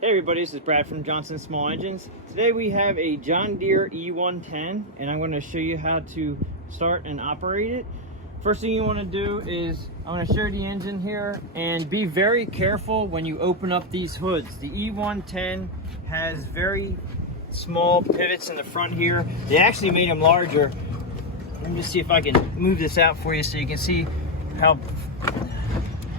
Hey everybody, this is Brad from Johnson Small Engines. Today we have a John Deere E110 and I'm going to show you how to start and operate it. First thing you want to do is I'm going to show the engine here, and be very careful when you open up these hoods. The E110 has very small pivots in the front here. They actually made them larger. Let me just see if I can move this out for you so you can see how.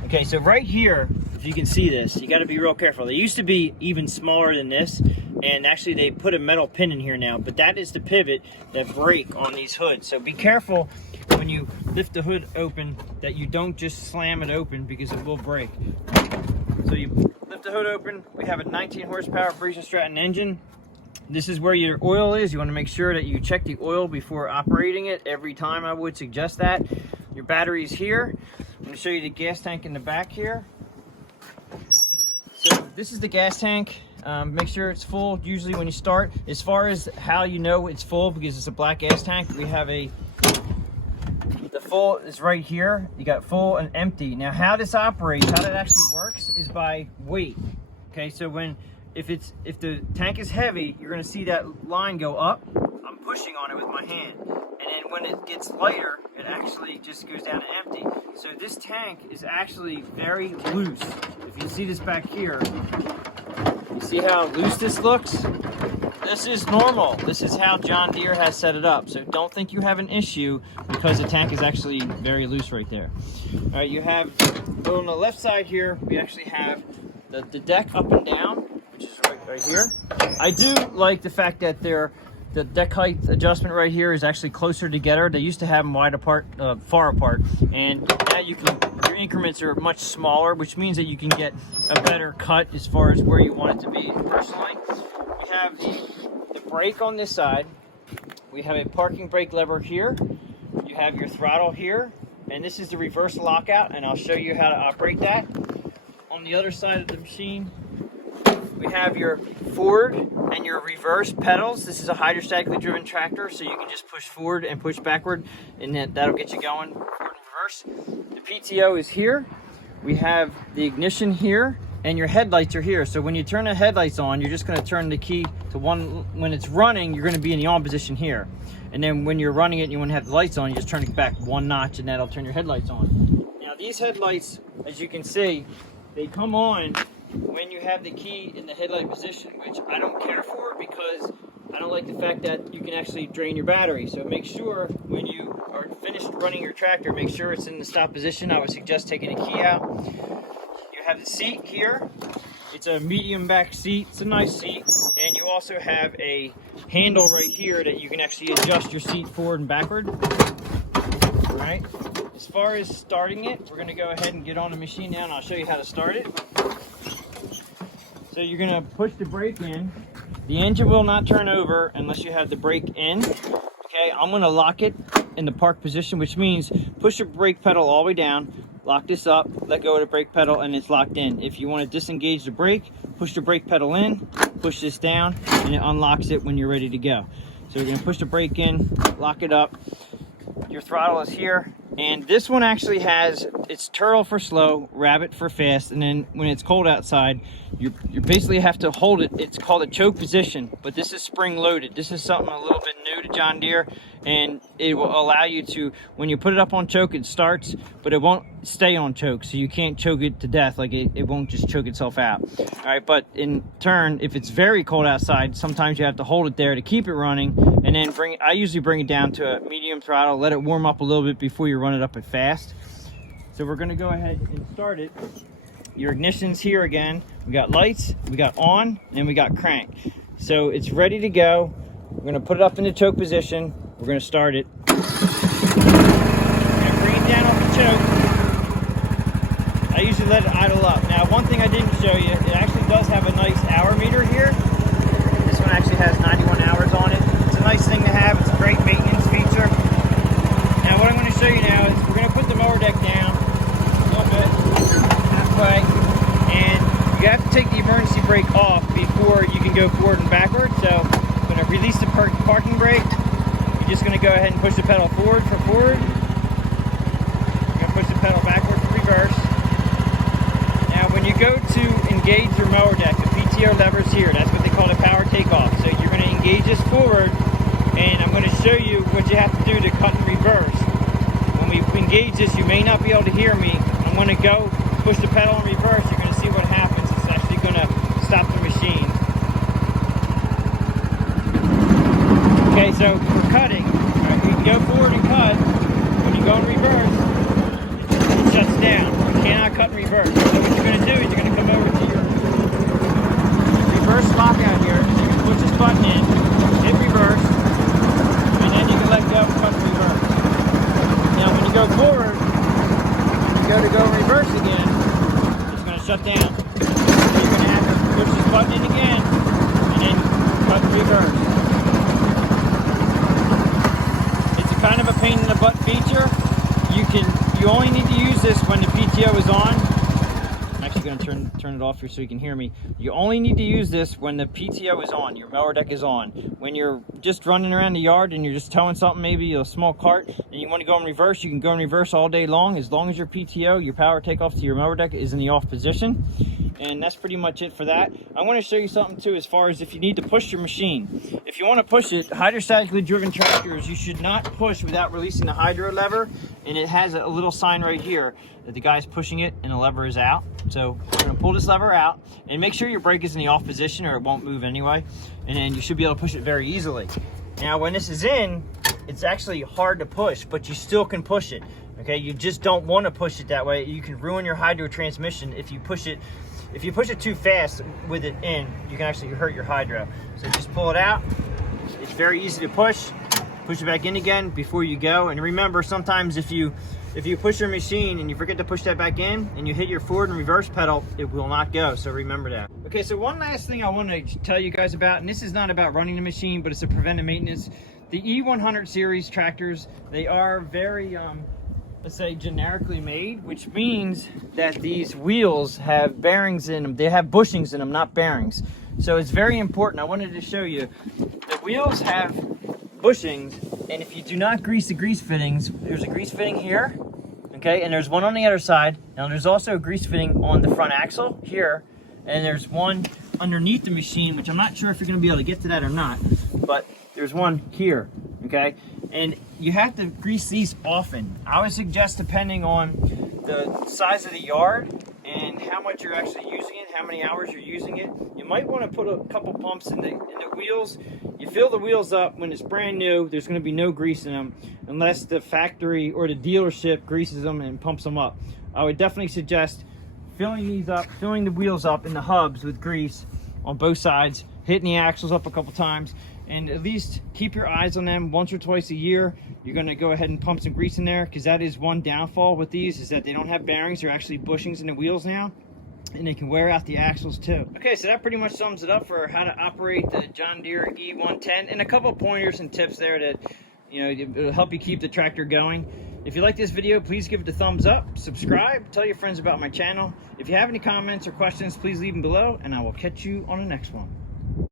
Okay, so right here, if you can see this, you got to be real careful. They used to be even smaller than this, and actually they put a metal pin in here now, but that is the pivot that break on these hoods. So be careful when you lift the hood open that you don't just slam it open, because it will break. So you lift the hood open. We have a 19 horsepower Breeze & Stratton engine. This is where your oil is. You want to make sure that you check the oil before operating it every time. I would suggest that. Your battery's here. I'm going to show you the gas tank in the back here. So this is the gas tank. Make sure it's full usually when you start. As far as how you know it's full, because it's a black gas tank, we have the full is right here. You got full and empty. Now how this operates, how that actually works, is by weight. Okay, so if the tank is heavy, you're going to see that line go up. I'm pushing on it with my hand, and then when it gets lighter, it actually just goes down to empty. So this tank is actually very loose. If you see this back here, you see how loose this looks? This is normal. This is how John Deere has set it up. So don't think you have an issue, because the tank is actually very loose right there. All right, you have on the left side here, we actually have the deck up and down, which is right here. I do like the fact that the deck height adjustment right here is actually closer together. They used to have them wide apart, far apart, and now your increments are much smaller, which means that you can get a better cut as far as where you want it to be. Personally, we have the brake on this side. We have a parking brake lever here. You have your throttle here, and this is the reverse lockout, and I'll show you how to operate that. On the other side of the machine, we have your forward and your reverse pedals. This is a hydrostatically driven tractor, so you can just push forward and push backward, and that'll get you going forward and reverse. The PTO is here. We have the ignition here, and your headlights are here. So when you turn the headlights on, you're just going to turn the key to one. When it's running, you're going to be in the on position here. And then when you're running it and you want to have the lights on, you just turn it back one notch, and that'll turn your headlights on. Now these headlights, as you can see, they come on when you have the key in the headlight position, which I don't care for, because I don't like the fact that you can actually drain your battery. So make sure when you are finished running your tractor, make sure it's in the stop position. I would suggest taking the key out. You have the seat here. It's a medium back seat. It's a nice seat. And you also have a handle right here that you can actually adjust your seat forward and backward. All right. As far as starting it, we're going to go ahead and get on the machine now, and I'll show you how to start it. So you're going to push the brake in. The engine will not turn over unless you have the brake in. Okay, I'm going to lock it in the park position, which means push the brake pedal all the way down, lock this up, let go of the brake pedal, and it's locked in. If you want to disengage the brake, push the brake pedal in, push this down, and it unlocks it when you're ready to go. So you're going to push the brake in, lock it up. Your throttle is here, and this one actually has, it's turtle for slow, rabbit for fast, and then when it's cold outside, you basically have to hold it. It's called a choke position, but this is spring loaded. This is something a little bit new to John Deere, and it will allow you to, when you put it up on choke, it starts, but it won't stay on choke, so you can't choke it to death. Like it won't just choke itself out. All right, but in turn, if it's very cold outside, sometimes you have to hold it there to keep it running, and then I usually bring it down to a medium throttle, let it warm up a little bit before you run it up at fast. So we're going to go ahead and start it. Your ignition's here again. We got lights, we got on, and we got crank. So it's ready to go. We're going to put it up in the choke position. We're going to start it. We're going to bring it down off the choke. I usually let it idle up. Now, one thing I didn't show you, it actually does have a nice hour meter here. This one actually has 91 hours on it. It's a nice thing to have. It's a great maintenance feature. Now, what I'm going to show you now is we're going to put the mower deck down a little bit, halfway, and you have to take the emergency brake off before you can go forward and backward. So I'm going to release the parking brake. You're just going to go ahead and push the pedal forward for forward. You're going to push the pedal backward for reverse. Now, when you go to engage your mower deck, the PT PTO lever is here. That's what they call the power takeoff. So you're going to engage this forward, and I'm going to show you what you have to do to cut and reverse. When we engage this, you may not be able to hear me. I'm going to go push the pedal in reverse. You're going to see what happens. It's actually going to stop the machine. Okay, so for cutting, all right, you can go forward and cut. When you go in reverse, it shuts down. You cannot cut in reverse. So what you're going to do is you're going to come over to your reverse lockout here. So you can push this button in, hit reverse, and then you can let go and cut in reverse. Now when you go forward, you go in reverse again, it's going to shut down. So you're going to have to push this button in again, and then cut in reverse. Kind of a pain in the butt feature. You only need to use this when the PTO is on. I'm actually going to turn it off here so you can hear me. You only need to use this when the PTO is on, your mower deck is on. When you're just running around the yard and you're just towing something, maybe a small cart, and you want to go in reverse, you can go in reverse all day long as your PTO, your power takeoff to your mower deck, is in the off position. And that's pretty much it for that. I want to show you something too as far as if you need to push your machine. If you want to push it, hydrostatically driven tractors, you should not push without releasing the hydro lever. And it has a little sign right here that the guy's pushing it and the lever is out. So we're going to pull this lever out and make sure your brake is in the off position or it won't move anyway. And then you should be able to push it very easily. Now when this is in, it's actually hard to push, but you still can push it. Okay, you just don't want to push it that way. You can ruin your hydro transmission if you push it. If you push it too fast with it in, you can actually hurt your hydro. So just pull it out. It's very easy to push. Push it back in again before you go. And remember, sometimes if you push your machine and you forget to push that back in and you hit your forward and reverse pedal, it will not go. So remember that. Okay, so one last thing I want to tell you guys about, and this is not about running the machine, but it's a preventive maintenance. The E100 series tractors, they are very, let's say, generically made, which means that these wheels have bearings in them. They have bushings in them, not bearings. So it's very important. I wanted to show you the wheels have bushings, and if you do not grease the grease fittings, there's a grease fitting here, okay, and there's one on the other side. Now there's also a grease fitting on the front axle here, and there's one underneath the machine, which I'm not sure if you're going to be able to get to that or not, but there's one here, okay, and you have to grease these often. I would suggest, depending on the size of the yard and how much you're actually using it, how many hours you're using it, you might want to put a couple pumps in the wheels. You fill the wheels up when it's brand new. There's going to be no grease in them unless the factory or the dealership greases them and pumps them up. I would definitely suggest filling the wheels up in the hubs with grease on both sides, hitting the axles up a couple times, and at least keep your eyes on them once or twice a year. You're going to go ahead and pump some grease in there, because that is one downfall with these, is that they don't have bearings. They're actually bushings in the wheels now, and they can wear out the axles too. Okay, so that pretty much sums it up for how to operate the John Deere E110, and a couple pointers and tips there that, you know, it'll help you keep the tractor going. If you like this video, please give it a thumbs up, subscribe, tell your friends about my channel. If you have any comments or questions, please leave them below, and I will catch you on the next one.